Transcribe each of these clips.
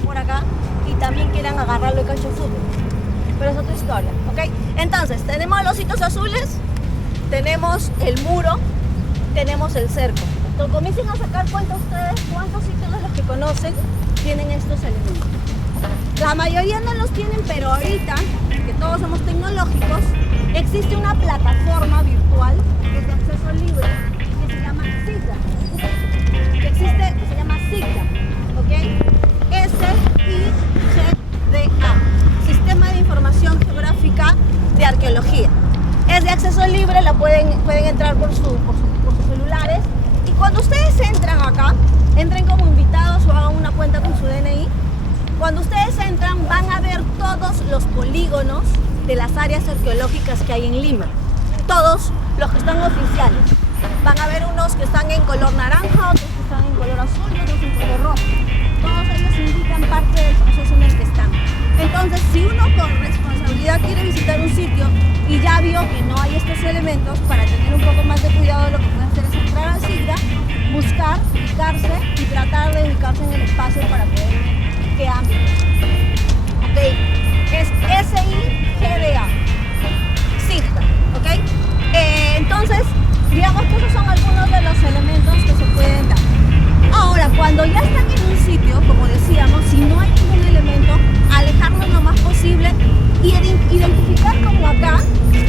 pasen por acá y también quieran agarrarlo de cancha de fútbol. Pero es otra historia, ¿ok? Entonces, tenemos los hitos azules, tenemos el muro, tenemos el cerco. Entonces, comiencen a sacar cuenta ustedes cuántos sitios de los que conocen tienen estos elementos. La mayoría no los tienen, pero ahorita, que todos somos tecnológicos, existe una plataforma virtual que es de acceso libre que se llama SIGDA. Que se llama SIGDA, ¿ok? SIGDA, Sistema de Información Geográfica de Arqueología. Es de acceso libre, la pueden entrar por sus celulares. Y cuando ustedes entran acá, entren como invitados o hagan una cuenta con su DNI. Cuando ustedes entran van a ver todos los polígonos de las áreas arqueológicas que hay en Lima. Todos los que están oficiales. Van a ver unos que están en color naranja, otros que están en color azul y otros en color rojo. Todos ellos indican parte del proceso en el que están. Entonces, si uno con responsabilidad quiere visitar un sitio y ya vio que no hay estos elementos, para tener un poco más de cuidado, lo que pueden hacer es entrar al SIGDA, buscar, ubicarse y tratar de ubicarse en el espacio para poder ver qué ámbito. Ok, es SIGDA, SIGDA, ok. Entonces, digamos que esos son algunos de los elementos que se pueden dar. Ahora, cuando ya están en un sitio, como decíamos, si no hay ningún elemento, alejarnos lo más posible y identificar como acá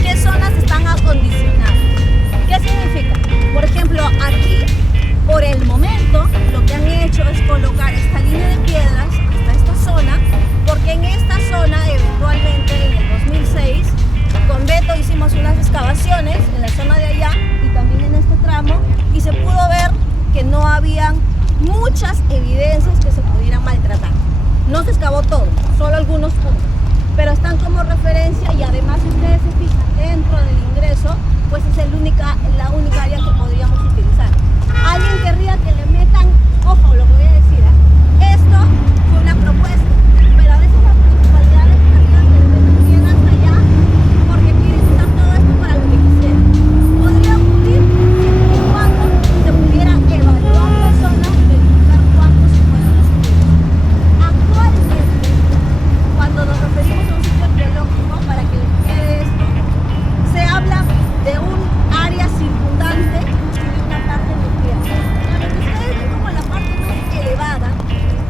qué zonas están acondicionadas. ¿Qué significa? Por ejemplo, aquí, por el momento, lo que han hecho es colocar esta línea de piedras hasta esta zona, porque en esta zona, eventualmente, en el 2006, con Beto hicimos unas excavaciones en la zona de allá y también en este tramo, y se pudo ver que no habían muchas evidencias que se pudieran maltratar. No se excavó todo, solo algunos puntos, pero están como referencia y además si ustedes se fijan dentro del ingreso, pues es la única área que podríamos utilizar. ¿Alguien querría que le metan, ojo lo que voy a decir, esto fue una propuesta, pero a veces las municipalidades querrían que le metan bien hasta allá porque quieren usar todo esto para lo que quisieran. Podría ocurrir siempre y cuando se pudiera evaluar la zona y verificar cuánto se puede recibir. Actualmente, cuando nos referimos a un sitio arqueológico, para que les quede esto, se habla de un área circundante y de una parte nuclear. Cuando ustedes ven como la parte más elevada,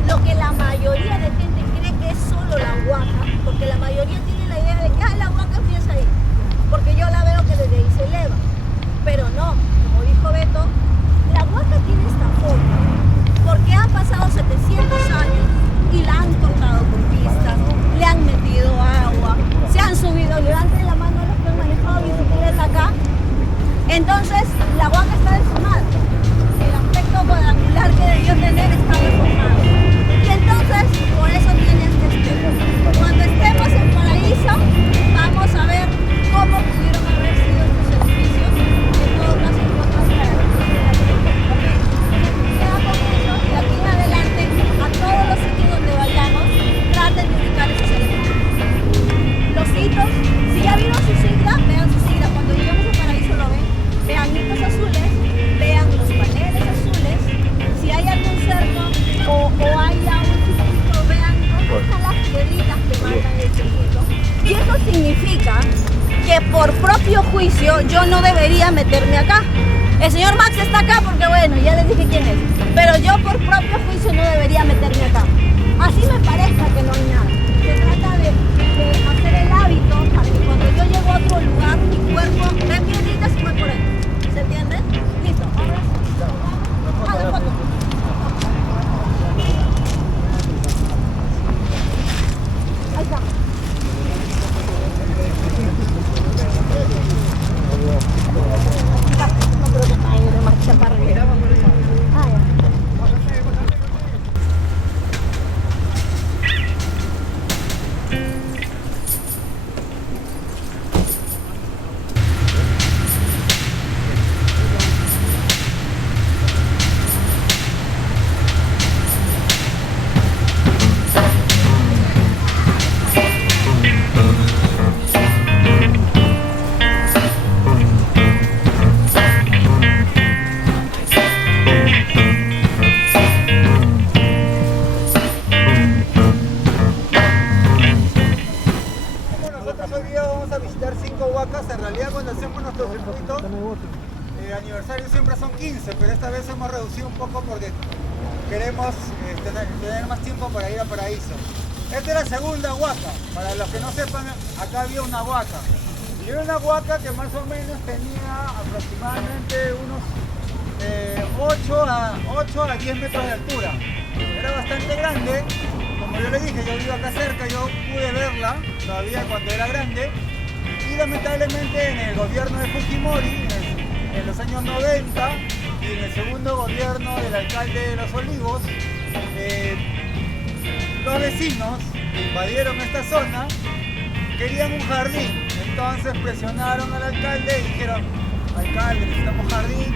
lo que la mayoría de gente cree que es solo la huaca, porque la mayoría tiene la idea de que la huaca empieza ahí, porque yo la veo que desde ahí se eleva. Pero no, como dijo Beto, la huaca tiene esta forma porque han pasado 700 años y la han cortado con pistas, le han metido agua, se han subido, levanten la mano a los que han manejado bicicleta acá. Entonces, la huaca está deformada. El aspecto cuadrangular que debió tener está deformado. Y entonces, por eso tiene este aspecto. Cuando estemos en Paraíso, vamos a ver cómo pudieron haber sido estos edificios, que en todo caso en otras características. Queda con eso y de aquí en adelante, a todos los sitios donde vayamos, traten de ubicar esos elementos. Los hitos, si ya vieron su sigla, vean su sigla. Cuando lleguemos a Paraíso lo ven. Vean hitos azules, vean los paneles azules. Si hay algún cerco o hay algún circuito, vean dónde están las piedritas que marcan el circuito. Y eso significa que por propio juicio yo no debería meterme acá. El señor Max está acá porque bueno, ya les dije quién es. Pero yo por propio juicio no debería meterme acá. Así me parezca que no hay nada. Se trata de hacer el hábito para que cuando yo llego a otro lugar, mi cuerpo ve piedritas y voy por ahí. ¿Se entiende? Listo, ahora sí. A la foto. Ahí está. No creo que está ahí de marcha para arriba. Ah, ya. siempre son 15, pero esta vez hemos reducido un poco porque queremos tener más tiempo para ir a Paraíso. Esta es la segunda huaca. Para los que no sepan, acá había una huaca. Y era una huaca que más o menos tenía aproximadamente unos 8 a 10 metros de altura. Era bastante grande. Como yo le dije, yo vivo acá cerca, yo pude verla todavía cuando era grande. Y lamentablemente en el gobierno de Fujimori, en los años 90, y en el segundo gobierno del alcalde de Los Olivos, los vecinos que invadieron esta zona querían un jardín. Entonces presionaron al alcalde y dijeron: alcalde, necesitamos jardín.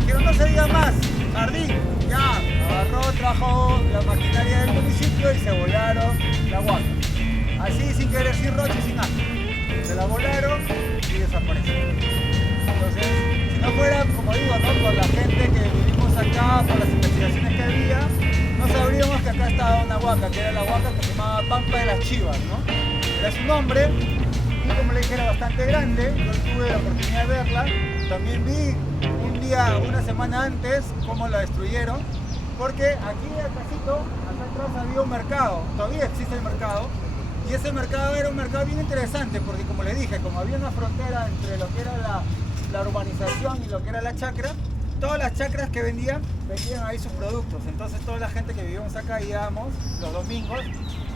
Dijeron: no se diga más, jardín. Ya, agarró, trajo la maquinaria del municipio y se volaron la huaca. Así, sin querer, sin roche, sin nada. Se la volaron y desapareció. Entonces, si no fuera, como digo, ¿no?, por la gente que vivimos acá, por las investigaciones que había, no sabríamos que acá estaba una huaca, que era la huaca que se llamaba Pampa de las Chivas, ¿no? Era su nombre, y como le dije, era bastante grande. Yo tuve la oportunidad de verla. También vi una semana antes cómo la destruyeron, porque aquí atrásito, acá atrás había un mercado, todavía existe el mercado, y ese mercado era un mercado bien interesante, porque como le dije, como había una frontera entre lo que era la urbanización y lo que era la chacra, todas las chacras que vendían ahí sus productos. Entonces toda la gente que vivíamos acá íbamos los domingos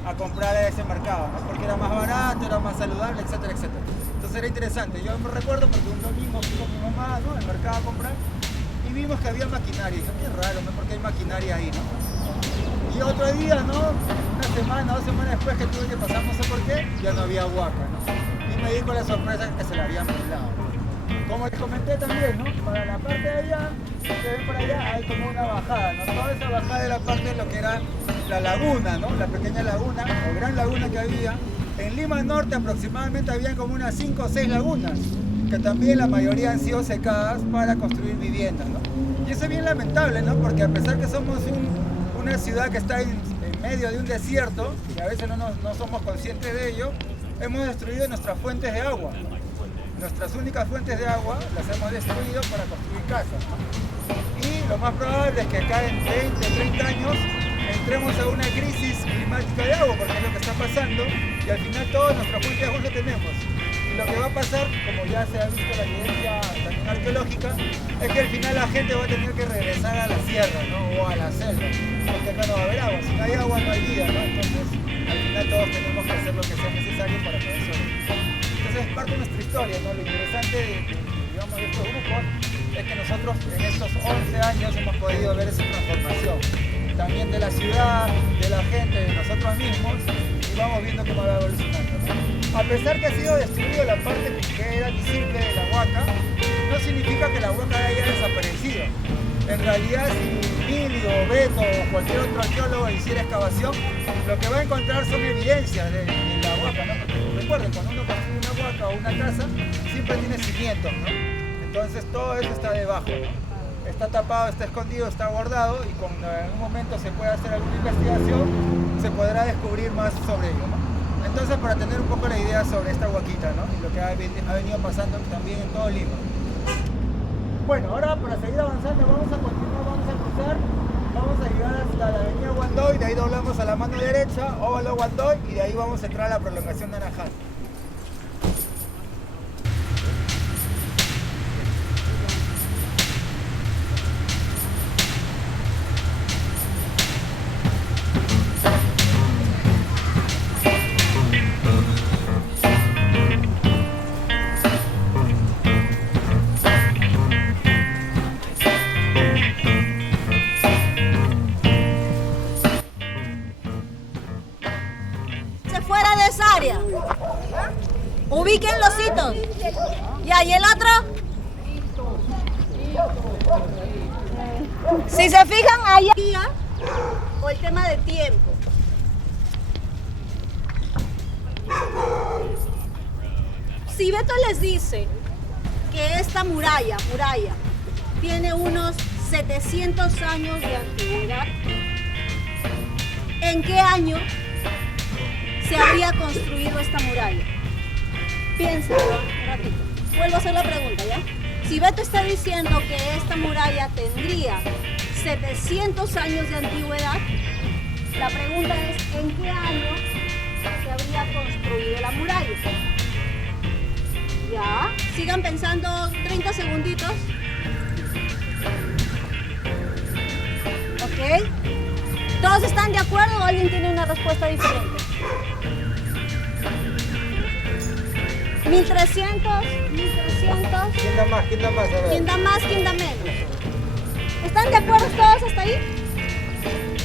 a comprar a ese mercado, ¿no?, porque era más barato, era más saludable, etcétera, etcétera. Entonces era interesante. Yo me recuerdo porque un domingo fui con mi mamá, ¿no?, al mercado a comprar, y vimos que había maquinaria. Y dije: qué raro, ¿no?, porque hay maquinaria ahí, ¿no? Y otro día, ¿no?, una semana, 2 semanas después que tuve que pasar, no sé por qué, ya no había huaca, ¿no? Y me di con la sorpresa que se la habían pelado. Como les comenté también, ¿no?, para la parte de allá, que ven por allá, hay como una bajada, ¿no? Toda esa bajada era parte de lo que era la laguna, ¿no?, la pequeña laguna o gran laguna que había. En Lima Norte aproximadamente había como unas 5 o 6 lagunas, que también la mayoría han sido secadas para construir viviendas, ¿no? Y eso es bien lamentable, ¿no?, porque a pesar que somos una ciudad que está en medio de un desierto, y a veces no somos conscientes de ello, hemos destruido nuestras fuentes de agua. Nuestras únicas fuentes de agua las hemos destruido para construir casas, ¿no? Y lo más probable es que acá en 20, 30 años entremos a una crisis climática de agua, porque es lo que está pasando, y al final toda nuestra fuente de agua no tenemos. Y lo que va a pasar, como ya se ha visto la evidencia también arqueológica, es que al final la gente va a tener que regresar a la sierra, ¿no?, o a la selva, porque acá no va a haber agua. Si no hay agua, no hay vida, ¿no? Entonces, al final todos tenemos que hacer lo que sea necesario para poder sobrevivir. Entonces es parte de nuestra historia, ¿no? Lo interesante digamos, de estos grupos es que nosotros en estos 11 años hemos podido ver esa transformación, también de la ciudad, de la gente, de nosotros mismos, y vamos viendo cómo va evolucionando, ¿no? A pesar que ha sido destruida la parte que era visible de la huaca, no significa que la huaca haya desaparecido. En realidad, si Emilio, Beto o cualquier otro arqueólogo hiciera excavación, lo que va a encontrar son evidencias de la huaca, ¿no? Porque recuerden, cuando uno construye una huaca o una casa, siempre tiene cimientos, ¿no? Entonces todo eso está debajo, ¿no? Está tapado, está escondido, está guardado, y cuando en algún momento se pueda hacer alguna investigación, se podrá descubrir más sobre ello, ¿no? Entonces, para tener un poco la idea sobre esta huaquita, ¿no?, y lo que ha venido pasando también en todo Lima. Bueno, ahora para seguir avanzando vamos a continuar, vamos a cruzar, vamos a llegar hasta la avenida Guandoy, de ahí doblamos a la mano derecha, óvalo Guandoy, y de ahí vamos a entrar a la prolongación Naranjal. Fuera de esa área. Ubiquen los hitos. Ya, ¿y el otro? Si se fijan allá, o el tema de tiempo. Si Beto les dice que esta muralla tiene unos 700 años de antigüedad, ¿en qué año se habría construido esta muralla? Piensa un ratito. Vuelvo a hacer la pregunta, ¿ya? Si Beto está diciendo que esta muralla tendría 700 años de antigüedad, la pregunta es, ¿en qué año se habría construido la muralla? Ya, sigan pensando 30 segunditos. Ok. ¿Todos están de acuerdo o alguien tiene una respuesta diferente? 1300, 1300. ¿Quién da más? ¿Quién da más? A ver. ¿Quién da más? ¿Quién da menos? ¿Están de acuerdo todos hasta ahí?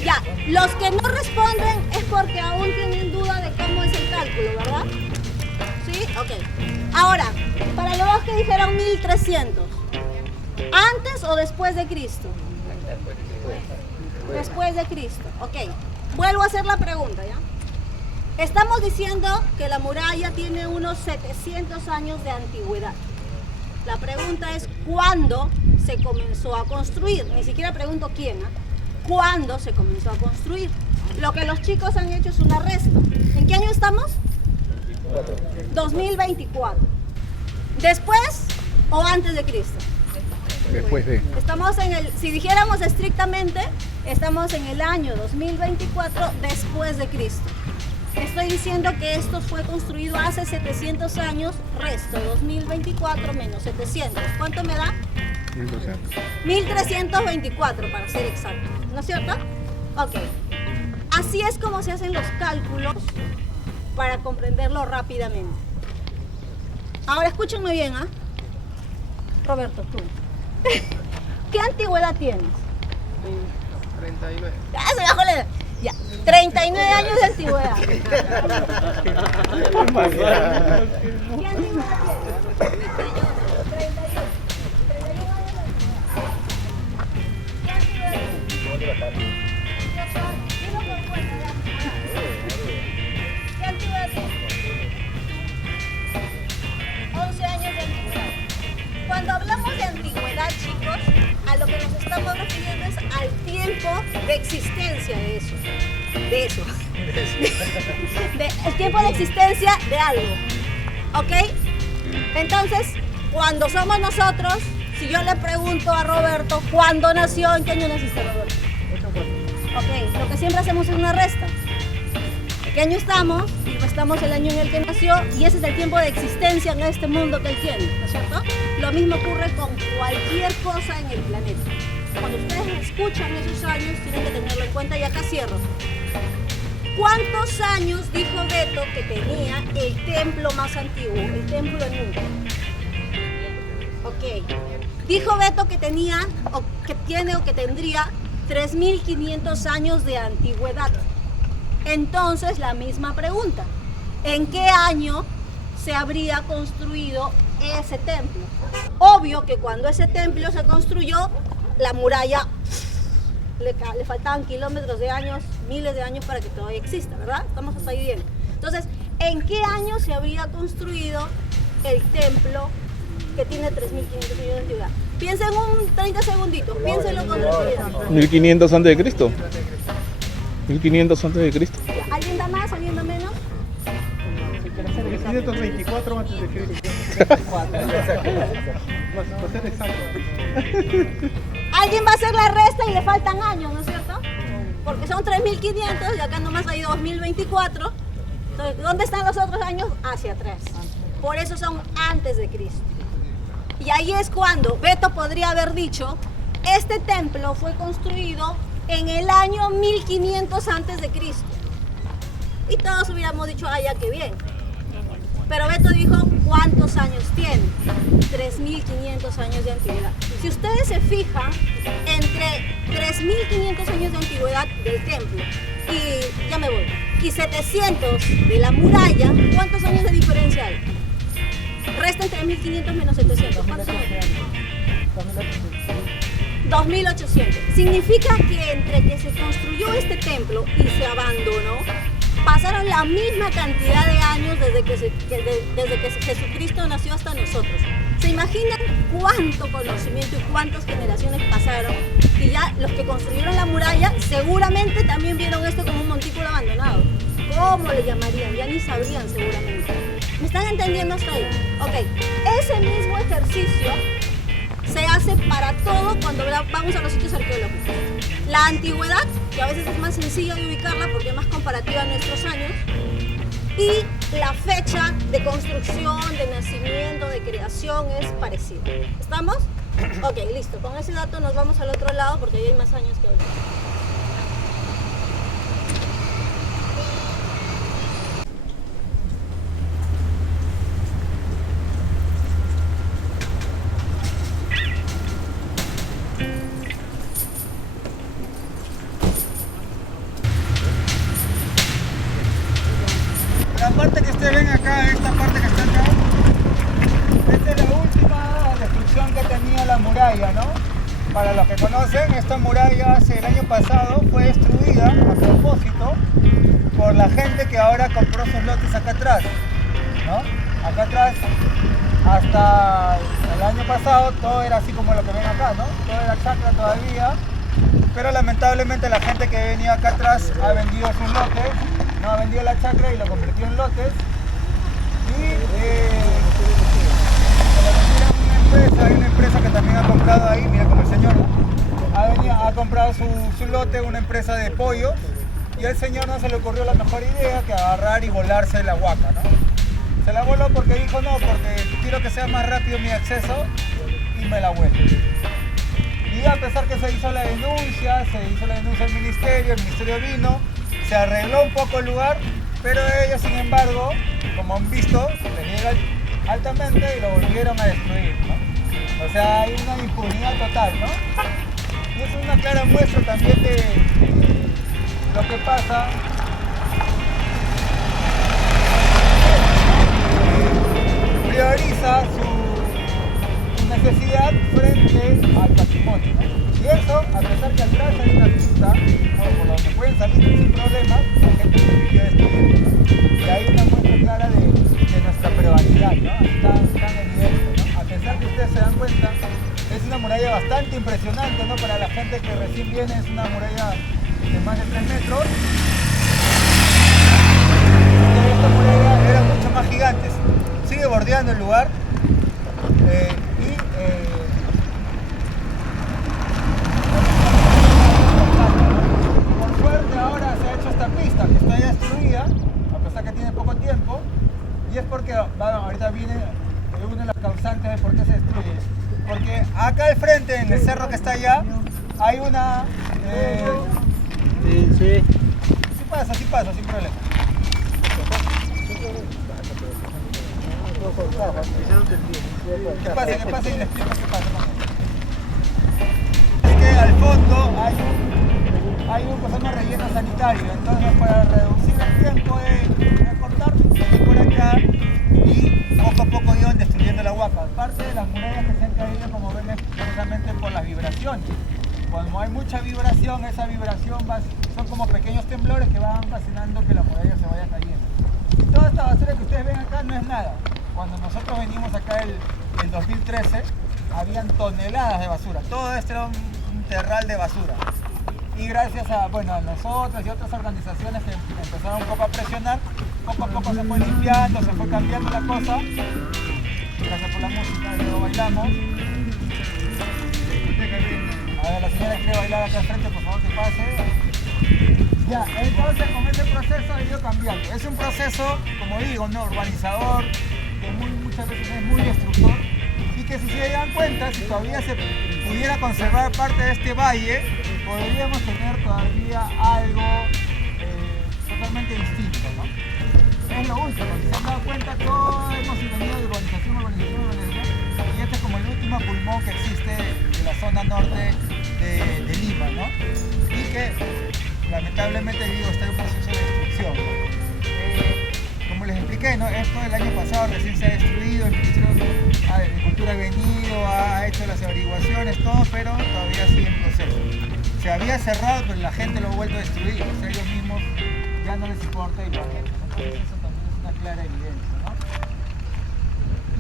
Ya, los que no responden es porque aún tienen duda de cómo es el cálculo, ¿verdad? ¿Sí? Ok. Ahora, para los que dijeron 1300, ¿antes o después de Cristo? Después de Cristo, ok. Vuelvo a hacer la pregunta, ¿ya? Estamos diciendo que la muralla tiene unos 700 años de antigüedad. La pregunta es, ¿cuándo se comenzó a construir? Ni siquiera pregunto quién, ¿eh? ¿Cuándo se comenzó a construir? Lo que los chicos han hecho es una resta. ¿En qué año estamos? 2024. ¿Después o antes de Cristo? Después de. Estamos en el, si dijéramos estrictamente, estamos en el año 2024 después de Cristo. Estoy diciendo que esto fue construido hace 700 años, resto 2024 menos 700. ¿Cuánto me da? 1200. 1324 para ser exacto, ¿no es cierto? Ok. Así es como se hacen los cálculos para comprenderlo rápidamente. Ahora escúchenme bien, ¿ah? Roberto, tú. ¿Qué antigüedad tienes? 39. Ah, se bajó la edad. Ya, 39 años de antigüedad. ¿Qué antigüedad tienes? 31. 31 años de antigüedad. ¿Qué antigüedad tienes? Dilo con fuerza, ya. ¿Qué antigüedad tienes? 11 años de antigüedad. Cuando hablamos de antigüedad, chicos, a lo que nos estamos refiriendo es al tiempo de existencia de eso. El tiempo de existencia de algo. ¿Ok? Entonces, cuando somos nosotros, si yo le pregunto a Roberto, ¿cuándo nació? ¿En qué año naciste, Roberto? Ok, lo que siempre hacemos es una resta. ¿En qué año estamos? Y restamos el año en el que nació y ese es el tiempo de existencia en este mundo que él tiene, ¿no es cierto? Lo mismo ocurre con cualquier cosa en el planeta. Cuando ustedes escuchan esos años, tienen que tenerlo en cuenta y acá cierro. ¿Cuántos años dijo Beto que tenía el templo más antiguo, el templo en Nunca? Ok. Dijo Beto que tenía, o que tiene o que tendría 3.500 años de antigüedad. Entonces, la misma pregunta. ¿En qué año se habría construido ese templo? Obvio que cuando ese templo se construyó, la muralla le faltaban kilómetros de años, miles de años para que todavía exista, ¿verdad? Estamos hasta ahí bien. Entonces, ¿en qué año se habría construido el templo que tiene 3.500 años de antigüedad? Piensen un 30 segunditos, piénsenlo con tranquilidad. 1500 antes de Cristo. 1500 antes de Cristo. ¿Alguien da más? ¿Alguien da menos? 1524 antes de Cristo. Para ser exacto. Alguien va a hacer la resta y le faltan años, ¿no es cierto? Porque son 3.500 y acá nomás hay 2024. Entonces, ¿dónde están los otros años? Hacia atrás. Por eso son antes de Cristo. Y ahí es cuando Beto podría haber dicho, este templo fue construido en el año 1500 antes de Cristo. Y todos hubiéramos dicho, ah, ya, qué bien. Pero Beto dijo, ¿cuántos años tiene? 3.500 años de antigüedad. Si ustedes se fijan, entre 3.500 años de antigüedad del templo y, ya me voy, y 700 de la muralla, ¿cuántos años de diferencia hay? Resten 3.500 menos 700. ¿Cuántos años? 2.800. Significa que entre que se construyó este templo y se abandonó, pasaron la misma cantidad de años desde que Jesucristo nació hasta nosotros. ¿Se imaginan cuánto conocimiento y cuántas generaciones pasaron? Y ya los que construyeron la muralla seguramente también vieron esto como un montículo abandonado. ¿Cómo le llamarían? Ya ni sabrían seguramente. ¿Me están entendiendo hasta ahí? Ok, ese mismo ejercicio se hace para todo cuando vamos a los sitios arqueológicos. La antigüedad, que a veces es más sencilla de ubicarla porque es más comparativa a nuestros años, y la fecha de construcción, de nacimiento, de creación es parecida. ¿Estamos? Ok, listo. Con ese dato nos vamos al otro lado porque ahí hay más años que hablar. La parte que ustedes ven acá, esta parte que está acá, esta es la última destrucción que tenía la muralla, ¿no? Para los que conocen, esta muralla el año pasado fue destruida a propósito por la gente que ahora compró sus lotes acá atrás, ¿no? Acá atrás, hasta el año pasado, todo era así como lo que ven acá, ¿no? Todo era chacra todavía, pero lamentablemente la gente que venía acá atrás ha vendido sus lotes, no ha vendido la chacra y lo convirtió en lotes. Y hay una empresa que también ha comprado ahí, mira como el señor ha comprado su lote, una empresa de pollos, y al señor no se le ocurrió la mejor idea que agarrar y volarse la huaca, ¿no? Se la voló porque dijo no, porque quiero que sea más rápido mi acceso y me la vuelo. Y a pesar que se hizo la denuncia al ministerio, el ministerio vino, se arregló un poco el lugar, pero ellos sin embargo, como han visto, les llega altamente y lo volvieron a destruir, ¿no? O sea, hay una impunidad total, ¿no? Y eso es una clara muestra también de lo que pasa. Prioriza su necesidad frente al patrimonio, ¿no? Y eso, a pesar que atrás hay una pista, por donde pueden salir sin problemas, la gente sigue destruyendo, ¿no? Y hay una muestra clara de nuestra prevalencia, ¿no? Está en evidencia, ¿no? A pesar que ustedes se dan cuenta, es una muralla bastante impresionante, ¿no? Para la gente que recién viene, es una muralla de más de 3 metros. Y esta muralla era mucho más gigante. Sigue bordeando el lugar por suerte ahora se ha hecho esta pista que está ya destruida, a pesar que tiene poco tiempo, y es porque ahorita viene una de las causantes de por qué se destruye, porque acá al frente, en el cerro que está allá, hay una sí pasa, sin problema. ¿Qué pasa? Y le explico qué pasa. Es que al fondo hay un relleno sanitario, entonces para reducir el tiempo de cortar, por acá y poco a poco iban destruyendo la huaca. Parte de las murallas que se han caído, como ven, es precisamente por las vibraciones. Cuando hay mucha vibración, esa vibración son como pequeños temblores que van ocasionando que la muralla se vaya cayendo. Y toda esta basura que ustedes ven acá no es nada. Cuando nosotros venimos acá el 2013, habían toneladas de basura. Todo esto era un terral de basura. Y gracias a nosotros y otras organizaciones que empezaron un poco a presionar, poco a poco se fue limpiando, se fue cambiando la cosa. Gracias por la música, luego bailamos. A ver, la señora quiere bailar acá al frente, por favor, que pase. Ya, entonces con ese proceso ha ido cambiando. Es un proceso, como digo, no urbanizador, que muchas veces es muy destructor, y que si se dan cuenta, si todavía se pudiera conservar parte de este valle, podríamos tener todavía algo totalmente distinto, ¿no? Es lo último, si se han dado cuenta, todos hemos venido de urbanización, y este es como el último pulmón que existe de la zona norte de Lima, ¿no? Y que lamentablemente está en un proceso de destrucción, ¿no? Como les expliqué, ¿no? Esto el año pasado recién se ha destruido, el Ministerio de Agricultura ha venido, ha hecho las averiguaciones, todo, pero todavía sigue en proceso. Se había cerrado, pero la gente lo ha vuelto a destruir, o sea, ellos mismos ya no les importa y lo han hecho. Entonces eso también es una clara evidencia, ¿no?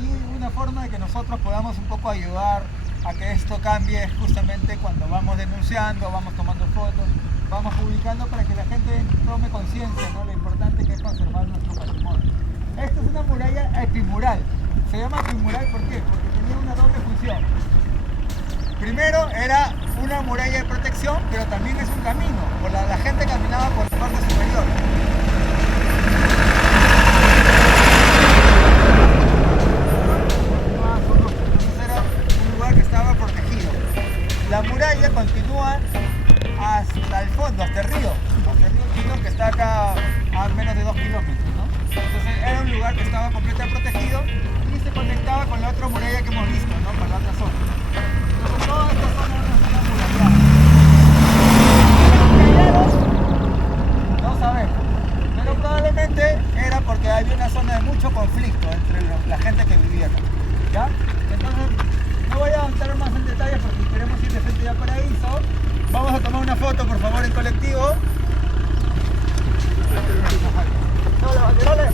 Y una forma de que nosotros podamos un poco ayudar a que esto cambie es justamente cuando vamos denunciando, vamos tomando fotos, vamos publicando para que la gente tome conciencia, ¿no? Lo importante que es conservar nuestro patrimonio. Esta es una muralla epimural. Se llama epimural, ¿por qué? Porque tenía una doble función. Primero era una muralla de protección, pero también es un camino. La gente caminaba por la parte superior. Entonces era un lugar que estaba protegido. La muralla continúa hasta el fondo, hasta el río Chino, que está acá a menos de 2 kilómetros, ¿no? Entonces era un lugar que estaba completamente protegido y se conectaba con la otra muralla que hemos visto, ¿no? Con la otra zona. Entonces toda esta zona es una zona amurallada. No sabemos, pero probablemente era porque había una zona de mucho conflicto entre la gente que vivía acá, ¿ya? Entonces no voy a entrar más en detalle porque queremos ir de frente ya Paraíso. Vamos a tomar una foto, por favor, en colectivo. Dale, dale.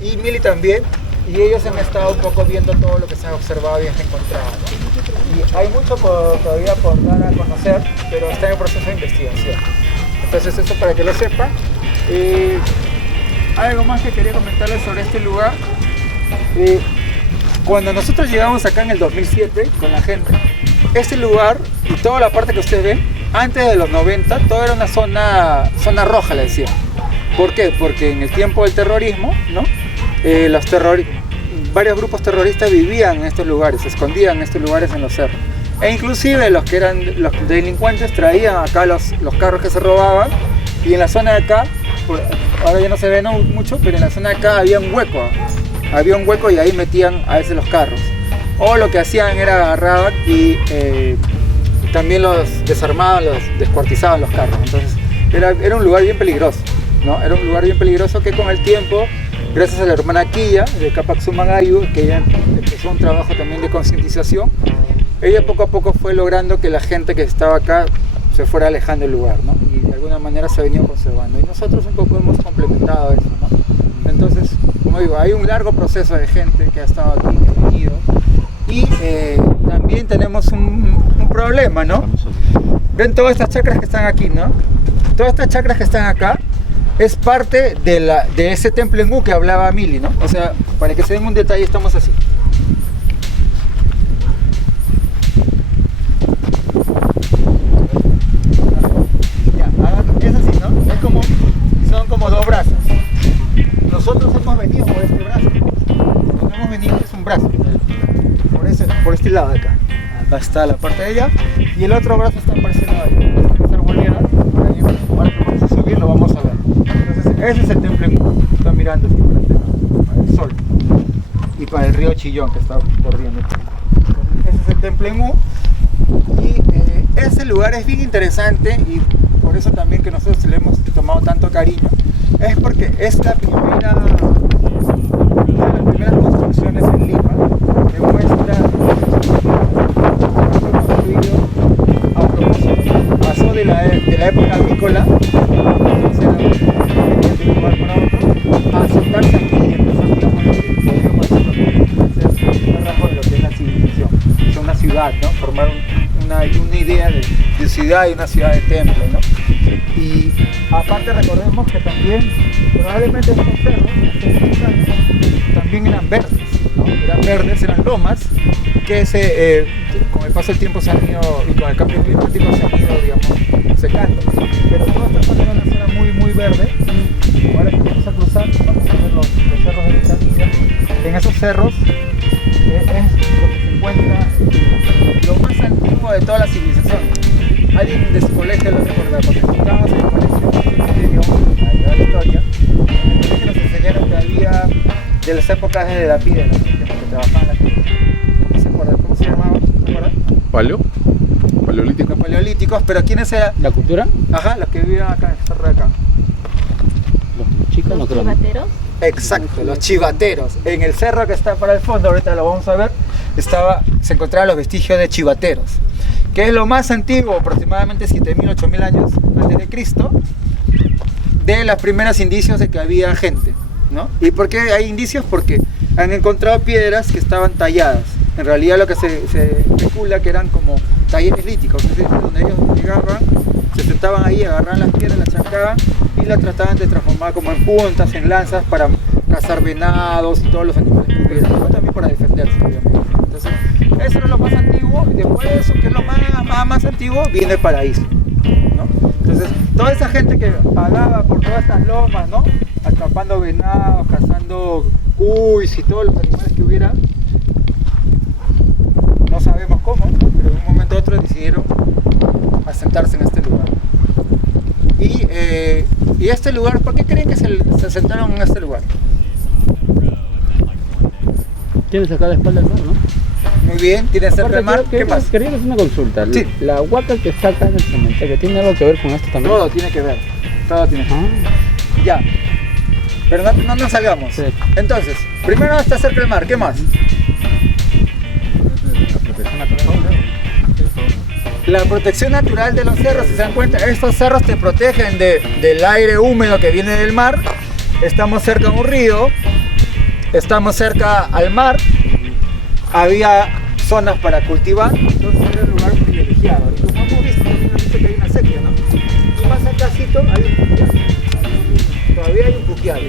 Y Mili también, y ellos han estado un poco viendo todo lo que se ha observado y se ha encontrado, ¿no? Y hay mucho todavía por dar a conocer, pero está en proceso de investigación. Entonces eso para que lo sepan. Algo más que quería comentarles sobre este lugar. Cuando nosotros llegamos acá en el 2007 con la gente, este lugar y toda la parte que ustedes ven, antes de los 90, todo era una zona roja, le decían. ¿Por qué? Porque en el tiempo del terrorismo, ¿no? Varios grupos terroristas vivían en estos lugares, se escondían en estos lugares en los cerros. E inclusive los que eran los delincuentes traían acá los carros que se robaban, y en la zona de acá, ahora ya no se ve mucho, pero en la zona de acá había un hueco y ahí metían a veces los carros. O lo que hacían era agarraban y también los desarmaban, los descuartizaban los carros. Entonces era un lugar bien peligroso, ¿no? Era un lugar bien peligroso que con el tiempo, gracias a la hermana Quilla de Capac Sumagayu, que ella empezó un trabajo también de concientización, ella poco a poco fue logrando que la gente que estaba acá se fuera alejando del lugar, ¿no? Y de alguna manera se ha venido conservando. Y nosotros un poco hemos complementado eso, ¿no? Entonces, como digo, hay un largo proceso de gente que ha estado aquí, que ha venido. Y también tenemos un problema, ¿no? Ven todas estas chacras que están aquí, ¿no? Todas estas chacras que están acá es parte de ese templo en U que hablaba Mili, ¿no? O sea, para que se den un detalle, estamos así. Ya, es así, ¿no? Son como dos brazos. Nosotros hemos venido por este brazo. Lo que hemos venido es un brazo. Por este lado de acá. Acá está la parte de ella. Y el otro brazo está por ese lado de acá. Por ahí, por la posición. subir lo vamos a ver. Entonces ese es el templo en U. Está mirando así para el sol y para el río Chillón que está corriendo. Entonces, ese es el templo en U. Y ese lugar es bien interesante y por eso también que nosotros le hemos tomado tanto cariño, es porque es una de las primeras construcciones en Lima que muestra fue construido a propósito. Pasó de la época agrícola, entonces era de un lugar para otro, a sentarse aquí y empezar, digamos, lo que podríamos hacer un rasgo de lo que es la civilización. Es una ciudad, ¿no? Formar una idea de ciudad y una ciudad de templo, ¿no? Y aparte recordemos que también probablemente estos cerros hace muchos años también eran verdes, ¿no? Eran verdes, eran lomas que con el paso del tiempo se han ido, y con el cambio climático se han ido, digamos, secando. Pero toda esta zona era una zona muy, muy verde. Y ahora que vamos a cruzar, vamos a ver los cerros de Ventanilla. En esos cerros es donde se encuentra lo más antiguo de toda la civilización. Alguien de su colegio lo recuerda, porque estábamos en el colegio, ayudar a la historia, en el colegio nos enseñaron que había de las épocas de la piedra, que trabajaban la piedra. ¿Cómo se acuerdan? ¿Cómo se llamaban? ¿Se acuerdan? Paleolítico. Los paleolíticos, pero ¿quiénes eran? ¿La cultura? Ajá, los que vivían acá, en esta cerro de acá. Los chicos no creo. ¿Chivateros? Exacto, los chivateros. En el cerro que está para el fondo, ahorita lo vamos a ver, se encontraban los vestigios de chivateros, que es lo más antiguo, aproximadamente 7.000, 8.000 años antes de Cristo, de los primeros indicios de que había gente, ¿no? ¿Y por qué hay indicios? Porque han encontrado piedras que estaban talladas. En realidad lo que se especula que eran como talleres líticos, es decir, donde ellos llegaban, se sentaban ahí, agarraban las piedras, las chancaban y las trataban de transformar como en puntas, en lanzas para cazar venados y todos los animales que hubieran, ¿no? También para defenderse, obviamente. Entonces, eso era lo más antiguo, y después de eso, que es lo más antiguo, viene el paraíso, ¿no? Entonces, toda esa gente que pagaba por todas estas lomas, ¿no? Atrapando venados, cazando cuys y todos los animales que hubiera, no sabemos cómo, pero en un momento u otro decidieron asentarse en este lugar. Y este lugar, ¿por qué creen que se asentaron en este lugar? Tienes acá la espalda del mar, ¿no? Muy bien, tiene cerca del mar. ¿Qué más? Quería hacer una consulta. Sí. La huaca que está acá en el cementerio, ¿tiene algo que ver con esto también? Todo tiene que ver. Todo tiene que ver. Ya. Pero no nos salgamos. Sí. Entonces, primero está cerca del mar. ¿Qué más? La protección natural de los cerros, si se dan cuenta, estos cerros te protegen del aire húmedo que viene del mar. Estamos cerca de un río, estamos cerca al mar, había zonas para cultivar, entonces era un lugar privilegiado. Y como hemos visto, también hemos visto que hay una sequía, ¿no? Y más acácito hay un puquial, todavía hay un puquial.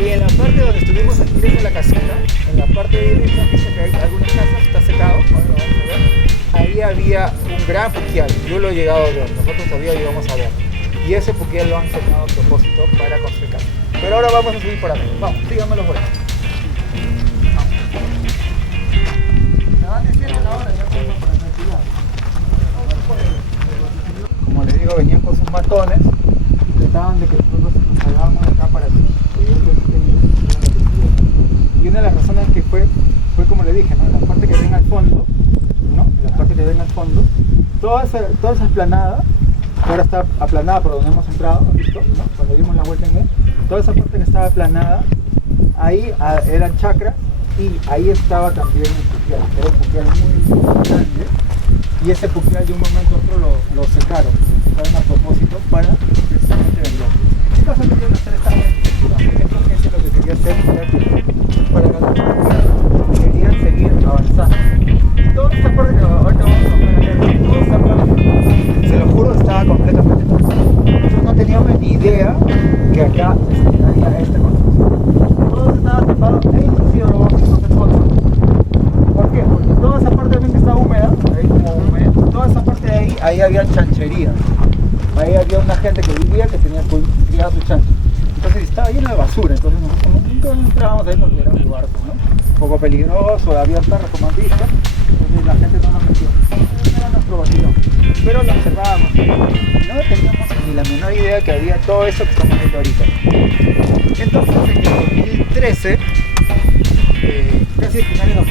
Y en la parte donde estuvimos aquí desde la casita, en la parte de derecha, han visto que hay algunas casas, está secado, ahora lo vamos a ver. Ahí había un gran puquial, yo lo he llegado a ver, nosotros todavía llegamos a ver. Y ese puquial lo han secado a propósito para construir casas. Pero ahora vamos a subir por arriba. Vamos, síganme los vuelos. Me van diciendo la hora, ya tengo para tranquilidad. Como les digo, venían con sus matones, trataban de que nosotros nos salgamos de acá para allá. Y una de las razones que fue como le dije, ¿no? En la parte que ven al fondo, ¿no? En la parte que ven al fondo, toda esa esplanada, ahora está aplanada por donde hemos entrado, ¿visto? ¿No? Cuando dimos la vuelta en U, toda esa parte que estaba aplanada, ahí eran chacras y ahí estaba también el puquial, era un puquial muy grande, y ese puquial de un momento a otro lo secaron a propósito para precisamente vender. ¿Qué cosa querían hacer esta gente? Eso es lo que quería hacer, para que querían seguir avanzando. Toda esta parte que ahorita vamos a ver, toda esta parte, se lo juro, estaba completamente todo. Nosotros no teníamos ni idea que acá estaría esta construcción. Todo estaba tapado e inclusive lo vamos a hacer fotos. ¿Por qué? Porque toda esa parte también que está húmeda, ahí como húmeda, toda esa parte de ahí había chancherías. Ahí había una gente que vivía que tenía criado su chancho. Entonces estaba lleno de basura, entonces nosotros nunca entrábamos ahí porque era un lugar, ¿no? Un poco peligroso, había perros como han visto, entonces la gente no nos metió. Ese era nuestro vacilón. pero lo observábamos. No teníamos ni la menor idea que había todo eso que estamos viendo ahorita. Entonces, en el 2013, casi a finales de 2012-2013,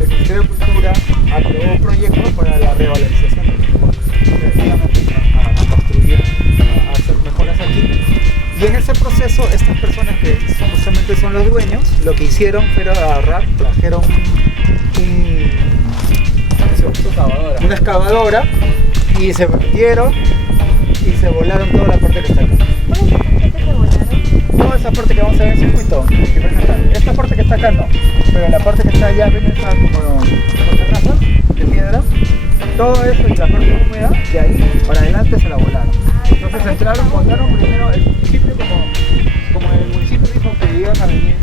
el Ministerio de Cultura aprobó un proyecto para la revalorización del patrimonio. A construir, a hacer mejoras aquí. Y en ese proceso, estas personas que supuestamente son los dueños, lo que hicieron fue agarrar, trajeron una excavadora y se metieron y se volaron toda la parte que está acá. Toda esa parte que vamos a ver en el circuito, que ven acá. Esta parte que está acá no, pero la parte que está allá, ven esa como terraza de piedra, todo eso y la parte húmeda, de ahí para adelante se la volaron. Entonces entraron, montaron primero el municipio, como el municipio dijo que iban a venir,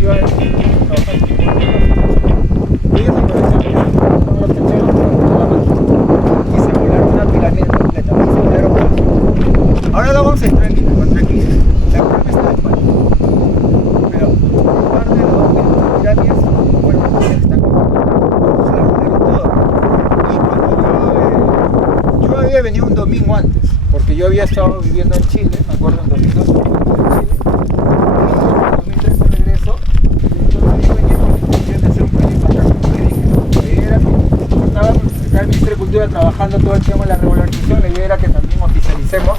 iba a trabajar y se volaron una pirámide completa, y se volaron más. Ahora lo vamos a ir tranquilo, con tranquilidad. La pirámide está de espalda, pero parte de las dos pirámides fueron las que están como se la volaron todo. Y cuando yo había venido un domingo antes, porque yo había estado viviendo en Chile, me acuerdo en 2012 en Chile, y en 2013 regreso, y yo venía con la intención de hacer un proyecto acá. La idea era que estaba acá el Ministerio de Cultura trabajando todo el tema de la revalorización, la idea era que también oficialicemos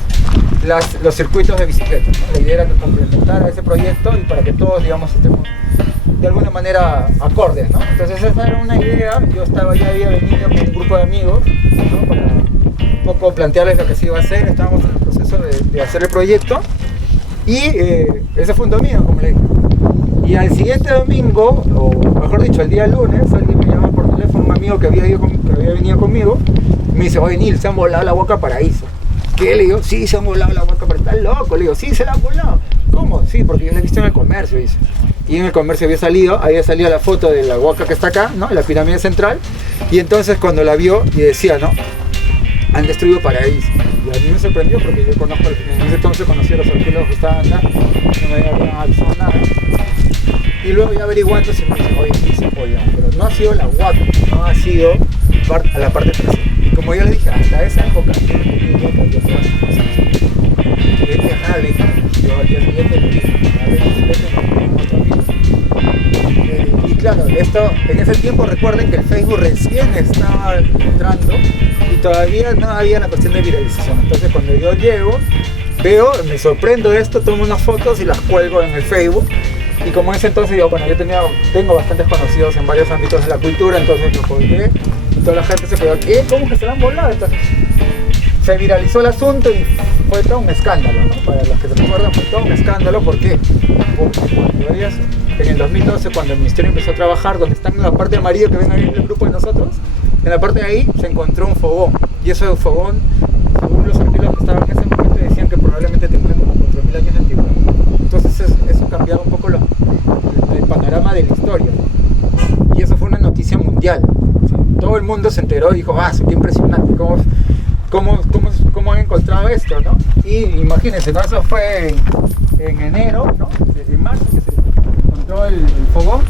los circuitos de bicicletas, ¿no? La idea era que complementara ese proyecto y para que todos, digamos, estemos de alguna manera acordes, ¿no? Entonces esa era una idea, yo ya había venido con un grupo de amigos, ¿no? Para un poco plantearles lo que se iba a hacer, estábamos en el proceso de hacer el proyecto y ese fue un domingo, como le dije. Y al siguiente domingo, o mejor dicho, el día lunes, alguien me llama por teléfono, un amigo que había venido conmigo, me dice, oye Nil, se han volado la Huaca Paraíso. ¿Qué? Le digo, sí, se han volado la Huaca Paraíso. ¿Estás loco? Le digo, sí, se la han volado. ¿Cómo? Sí, porque yo la he visto en el comercio, dice. Y en el comercio había salido la foto de la Huaca que está acá, ¿no? La pirámide central. Y entonces cuando la vio y decía, ¿no? Han destruido Paraíso. Y a mí me sorprendió porque yo conozco, en ese entonces conocí a los arqueólogos que estaban acá, no me habían avisado nada. Y luego ya averiguando se me dice, oye, sí se apoya, pero no ha sido la Huaca, no ha sido a la parte trasera. Y como yo le dije, hasta esa época yo no tenía idea que había todas esas cosas. Y le dije, ajá, le dije, yo al día siguiente le dije, a ver, y claro, esto, en ese tiempo recuerden que el Facebook recién estaba entrando y todavía no había la cuestión de viralización. Entonces cuando yo llego, veo, me sorprendo de esto, tomo unas fotos y las cuelgo en el Facebook. Y como en ese entonces yo tengo bastantes conocidos en varios ámbitos de la cultura, entonces lo colgué y toda la gente se quedó, ¿qué? ¿Cómo que se la han volado? Entonces se viralizó el asunto y fue todo un escándalo, ¿no? Para los que se recuerdan fue todo un escándalo, ¿por qué? Porque cuando veías, en el 2012 cuando el ministerio empezó a trabajar, donde están en la parte amarilla que ven ahí en el grupo de nosotros, en la parte de ahí se encontró un fogón y ese fogón, según los arqueólogos que estaban en ese momento, decían que probablemente tenía como 4000 años de antigüedad. Entonces eso cambiaba un poco el panorama de la historia, ¿no? Y eso fue una noticia mundial. ¿Sí? Todo el mundo se enteró y dijo, qué impresionante, cómo han encontrado esto, ¿no? Y imagínense, ¿no? Eso fue en enero, ¿no? En marzo que se encontró el fogón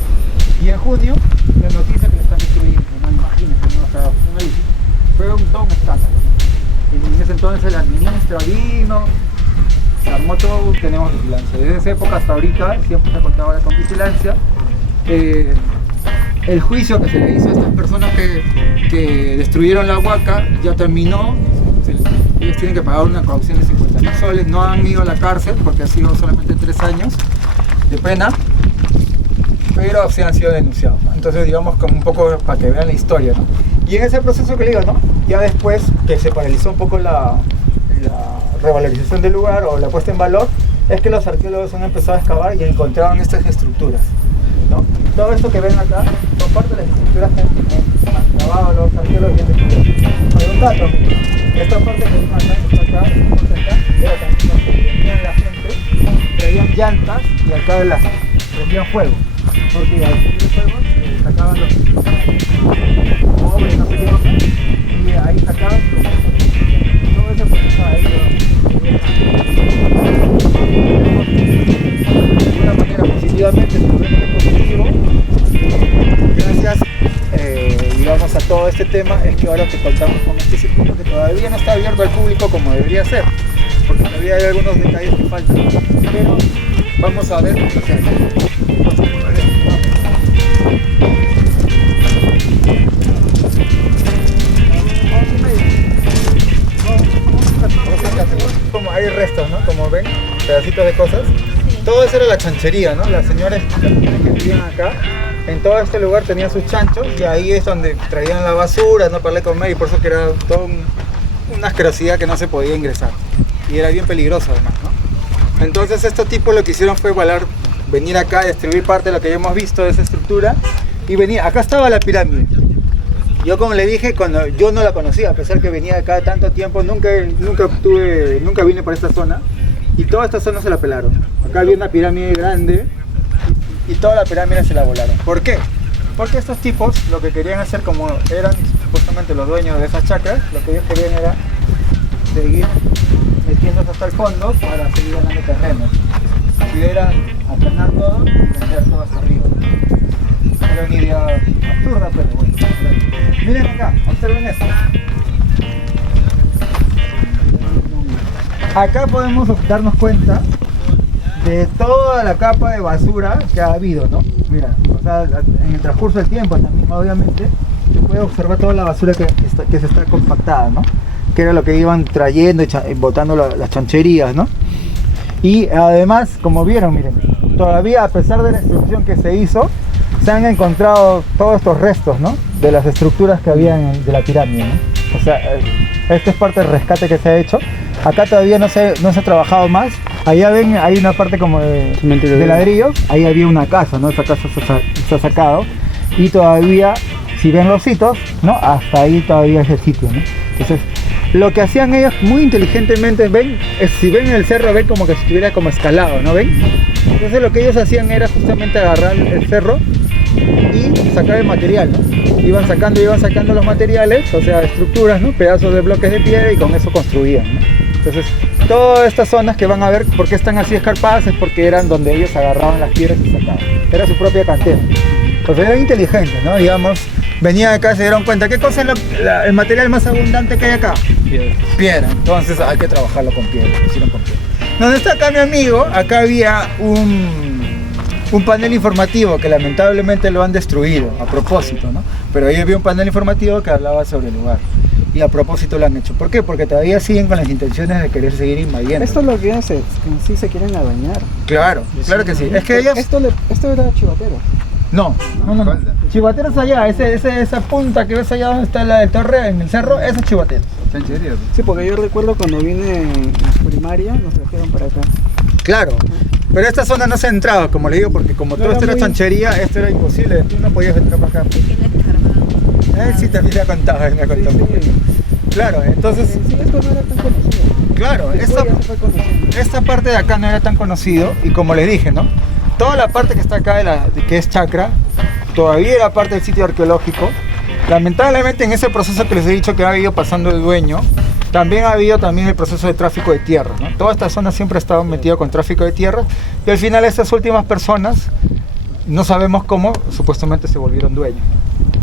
y en junio la noticia que le están destruyendo, ¿no? Imagínense, ¿no? O sea, fue todo un escándalo, ¿no? Y en ese entonces la ministra vino, se armó todo, tenemos vigilancia. Desde esa época hasta ahorita siempre se ha contado ahora con vigilancia. El juicio que se le hizo a estas personas que destruyeron la Huaca ya terminó. Ellos tienen que pagar una caución de 50.000 soles. No han ido a la cárcel porque ha sido solamente 3 años de pena, pero sí han sido denunciados, ¿no? Entonces digamos como un poco para que vean la historia, ¿no? Y en ese proceso que le digo, ¿no? Ya después que se paralizó un poco la revalorización del lugar o la puesta en valor, es que los arqueólogos han empezado a excavar y encontraron estas estructuras, ¿no? Todo esto que ven acá son parte de las estructuras que han excavado los arqueólogos y han descubierto. Hay un dato, esta parte que ven acá, esta parte acá, era también donde venían la gente, traían llantas y acá las prendían fuego, porque al prender fuego sacaban los pobres, no sé qué cosa, y ahí sacaban todo ese proceso ahí. De alguna manera positivamente, positivo, gracias digamos a todo este tema es que ahora te contamos con este circuito que todavía no está abierto al público como debería ser, porque todavía hay algunos detalles que faltan, pero vamos a ver lo que hay. Como hay restos, ¿no? Como ven, pedacitos de cosas. Todo eso era la chanchería, ¿no? Las señoras que vivían acá, en todo este lugar tenían sus chanchos y ahí es donde traían la basura, ¿no? Para comer, y por eso que era toda una asquerosidad que no se podía ingresar. Y era bien peligroso además, ¿no? Entonces estos tipos lo que hicieron fue venir acá y destruir parte de lo que ya hemos visto de esa estructura y venir. Acá estaba la pirámide. Yo, como le dije, cuando yo no la conocía, a pesar que venía acá tanto tiempo, nunca vine por esta zona y toda esta zona se la pelaron. Acá había una pirámide grande y toda la pirámide se la volaron. ¿Por qué? Porque estos tipos lo que querían hacer, como eran supuestamente los dueños de esas chacras, lo que ellos querían era seguir metiéndose hasta el fondo para seguir ganando terrenos. Si era aplanar todo y vender todo hasta arriba. Era una idea absurda, pero bueno. Miren acá, observen esto. Acá podemos darnos cuenta de toda la capa de basura que ha habido, ¿no? Mira, o sea, en el transcurso del tiempo también, obviamente, se puede observar toda la basura que se está compactada, ¿no? Que era lo que iban trayendo y botando las chancherías, ¿no? Y además, como vieron, miren, todavía a pesar de la destrucción que se hizo, se han encontrado todos estos restos, ¿no? De las estructuras que había de la pirámide, ¿no? O sea, esta es parte del rescate que se ha hecho. Acá todavía no se ha trabajado más. Allá ven, hay una parte como de ladrillos. Ahí había una casa, ¿no? Esa casa se ha sacado. Y todavía, si ven los hitos, ¿no? Hasta ahí todavía es el sitio, ¿no? Entonces, lo que hacían ellos muy inteligentemente, ven, si ven el cerro, ven como que estuviera como escalado, ¿no ven? Entonces lo que ellos hacían era justamente agarrar el cerro y sacar el material, ¿no? Iban sacando los materiales, o sea, estructuras, ¿no? Pedazos de bloques de piedra, y con eso construían, ¿no? Entonces, todas estas zonas que van a ver, ¿por qué están así escarpadas? Es porque eran donde ellos agarraban las piedras y sacaban. Era su propia cantera. Entonces eran inteligentes, ¿no? Digamos, venían acá y se dieron cuenta, ¿qué cosa es el material más abundante que hay acá? Piedra. Entonces hay que trabajarlo con piedra, lo hicieron con piedra. Donde está acá mi amigo, acá había un panel informativo que lamentablemente lo han destruido a propósito, ¿no? Pero ahí había un panel informativo que hablaba sobre el lugar. Y a propósito lo han hecho. ¿Por qué? Porque todavía siguen con las intenciones de querer seguir invadiendo. Esto es lo que hace, que en sí se quieren adueñar. Claro, claro que sí. Es que ellos... Esto era chivatero. No. Chivatero es allá, esa punta que ves allá donde está el torre, en el cerro, ese es Chivatero. Chanchería. Sí, porque yo recuerdo cuando vine en primaria, nos trajeron para acá. Claro, pero esta zona no se entraba, como le digo, porque como todo esto era chanchería, esto era imposible, tú no podías entrar para acá. Sí, también me ha contado, Sí. Claro, entonces... Sí, esto no era tan conocido. Claro, Después ya se fue conociendo. esta parte de acá no era tan conocido, y como les dije, ¿no? Toda la parte que está acá, que es chacra, todavía era parte del sitio arqueológico. Lamentablemente en ese proceso que les he dicho que ha ido pasando el dueño, también ha habido el proceso de tráfico de tierra, ¿no? Toda esta zona siempre ha estado metida con tráfico de tierra, y al final estas últimas personas, no sabemos cómo, supuestamente se volvieron dueños.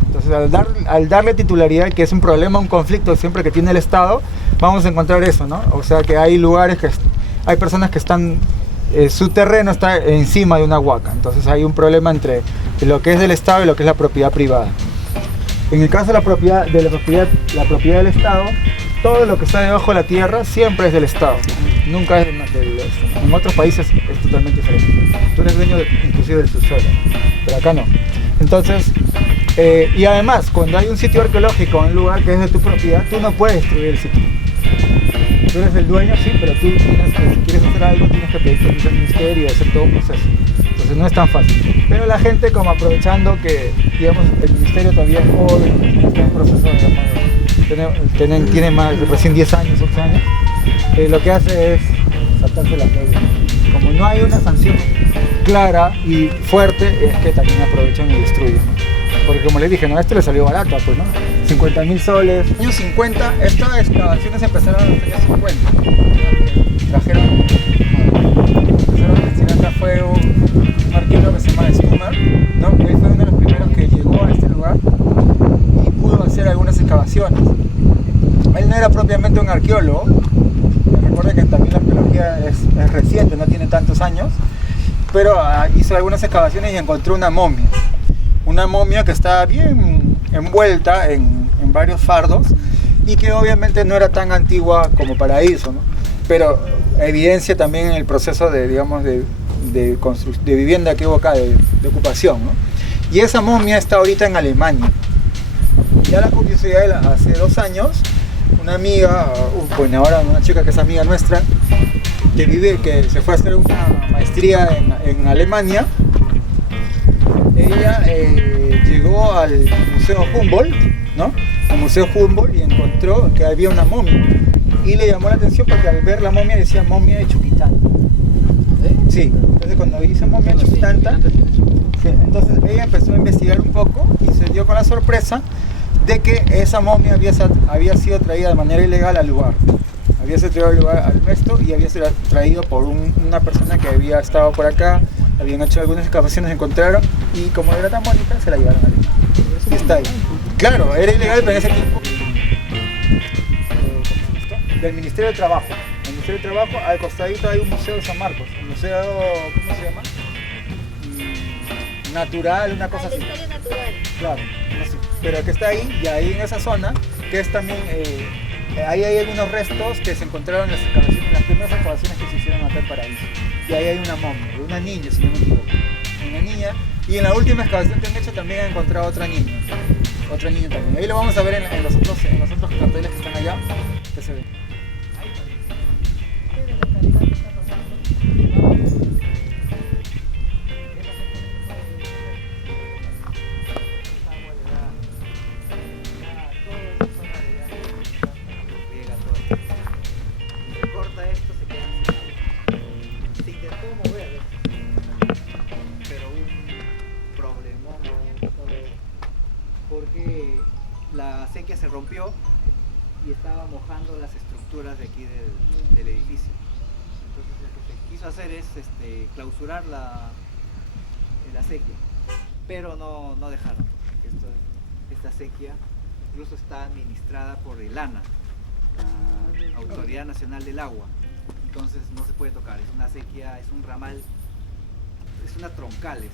Entonces al darle titularidad, que es un problema, un conflicto siempre que tiene el Estado, vamos a encontrar eso, ¿no? O sea que hay lugares hay personas que están... su terreno está encima de una huaca, entonces hay un problema entre lo que es del Estado y lo que es la propiedad privada. En el caso de la propiedad del Estado, todo lo que está debajo de la tierra siempre es del Estado, nunca es del Estado. En otros países es totalmente diferente. Tú eres dueño inclusive del subsuelo, pero acá no. Entonces, y además, cuando hay un sitio arqueológico, un lugar que es de tu propiedad, tú no puedes destruir el sitio. Tú eres el dueño, sí, pero tú si quieres hacer algo, tienes que pedir permiso al ministerio y hacer todo un proceso. Entonces no es tan fácil. Pero la gente, como aprovechando que, digamos, el ministerio todavía es joven, está en proceso, digamos, tiene recién 10 años, 11 años, lo que hace es saltarse las leyes. Como no hay una sanción clara y fuerte, es que también aprovechan y destruyen, ¿no? Porque como les dije, no, esto le salió barato, pues, ¿no? 50.000 soles. En los años 50, estas excavaciones empezaron en los años 50. Empezaron a destinar a fuego un arqueólogo que se llama Schumer, ¿no? Él fue uno de los primeros que llegó a este lugar y pudo hacer algunas era propiamente un arqueólogo. Recuerden que también la arqueología es reciente, no tiene tantos años, pero hizo algunas excavaciones y encontró una momia. Una momia que estaba bien envuelta en varios fardos y que obviamente no era tan antigua como para eso, ¿no? Pero evidencia también el proceso de, digamos, de vivienda que hubo acá, de ocupación, ¿no? Y esa momia está ahorita en Alemania. Ya la curiosidad, hace 2 años, una amiga, bueno, ahora una chica que es amiga nuestra, que se fue a hacer una maestría en Alemania, ella llegó al Museo Humboldt, ¿no? Al Museo Humboldt y encontró que había una momia. Y le llamó la atención porque al ver la momia decía momia de Chuquitanta. Sí, entonces cuando dice momia de Chuquitanta, sí, entonces ella empezó a investigar un poco y se dio con la sorpresa de que esa momia había sido traída de manera ilegal al lugar. Había sido traído al lugar al resto y había sido traído por una persona que había estado por acá, habían hecho algunas excavaciones, encontraron y como era tan bonita se la llevaron ahí. Y está ahí. Claro, era ilegal, pero en ese tiempo del Ministerio de Trabajo. El Ministerio de Trabajo, al costadito hay un museo de San Marcos, el museo, ¿cómo se llama? Natural, una cosa así. Historia natural. Claro, no sé, pero que está ahí y ahí en esa zona, que es también, ahí hay algunos restos que se encontraron en las excavaciones, las primeras excavaciones que se hicieron acá en Paraíso. Y ahí hay una momia, de una niña, si no me equivoco. Una niña, y en la última excavación que han hecho también han encontrado otra niña también. Ahí lo vamos a ver en los otros carteles que están allá, que se ven. Corta esto, se queda sin agua. Se intentó mover, pero un problemón porque la acequia se rompió y estaba mojando las estructuras de aquí del edificio. Entonces lo que se quiso hacer es clausurar la acequia, pero no dejaron, porque esta acequia incluso está administrada por el ANA, la Autoridad Nacional del Agua. Entonces no se puede tocar, es una acequia, es un ramal, es una troncal.